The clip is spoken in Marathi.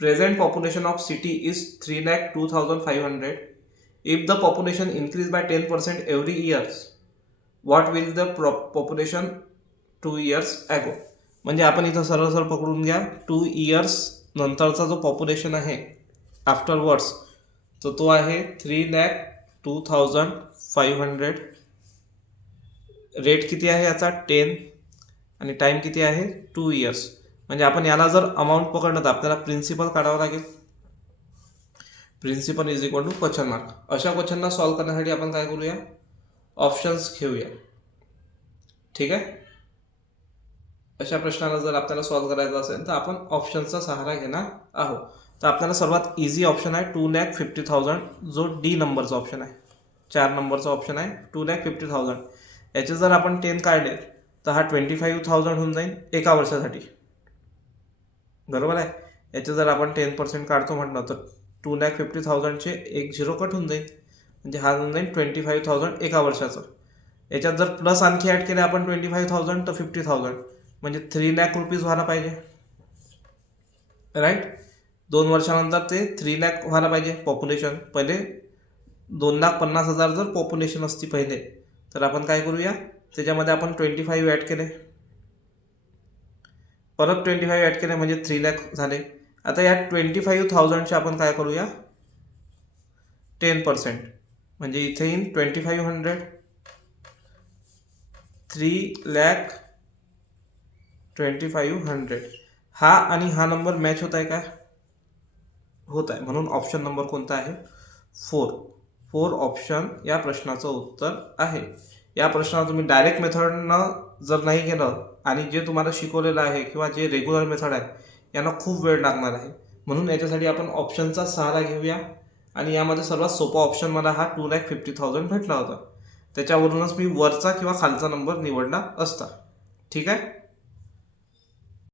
Present population of city is 3,02,500. If the population increase by 10% every years, what will the population 2 years ago? म्हणजे आपण इथं सरळ सरळ पकडून घ्या, 2 years नंतरचा जो पॉप्युलेशन आहे आफ्टरवर्ड्स, तर तो आहे 3,02,500. रेट किती आहे याचा 10 आणि टाईम किती आहे 2 years. म्हणजे आपण याला जर अमाऊंट पकडलं तर आपल्याला प्रिन्सिपल काढावं लागेल. Principal is equal to question mark. अशा क्वेश्चनला सॉल्व्ह करण्यासाठी आपण काय करूया, ऑप्शन्स घेऊया. ठीक आहे. अशा प्रश्नाला जर आपल्याला सॉल्व्ह करायचं असेल तर आपण ऑप्शनचा सहारा घेणार आहोत. तर आपल्याला सर्वात इझी ऑप्शन आहे 2,50,000, जो डी नंबरचा ऑप्शन आहे, 4 नंबरचा ऑप्शन आहे 2,50,000. याचे जर आपण 10 काढले तर हा 25,000 होऊन जाईल एका वर्षासाठी, बरोबर आहे. याचे जर आपण 10% काढतो म्हटलं तर 2,50,000चे एक झिरो कट होऊन जाईल, म्हणजे हा होऊन जाईल 25,000 एका वर्षाचं. याच्यात जर प्लस आणखी ॲड केले आपण 25,000 तर 50,000, म्हणजे 3 लाख रुपीज व्हायला पाहिजे, राईट. 2 वर्षानंतर ते 3 लाख व्हायला पाहिजे पॉप्युलेशन. पहिले 2,50,000 जर पॉप्युलेशन असती पहिले, तर आपण काय करूया, त्याच्यामध्ये आपण 25 ॲड केले, परत 25 ॲड केले, म्हणजे 3 लाख झाले. आता या 25,000चे आपण काय करूया, 10%, म्हणजे इथे येईन 2,500, 3,25,000. हा आणि हा नंबर मॅच होत आहे का, होत आहे. म्हणून ऑप्शन नंबर कोणता आहे, 4 ऑप्शन या प्रश्नाचं उत्तर आहे. या प्रश्नाला तुम्ही डायरेक्ट मेथडनं जर नाही केलं आणि जे तुम्हाला शिकवलेलं आहे किंवा जे रेग्युलर मेथड आहे यांना खूप वेळ लागणार आहे. म्हणून याच्यासाठी आपण ऑप्शनचा सहारा घेऊया. आणि यामध्ये सर्वात सोपा ऑप्शन मला हा 2,50,000 भेटला होता, त्याच्यावरूनच मी वरचा किंवा खालचा नंबर निवडला असता. ठीक आहे.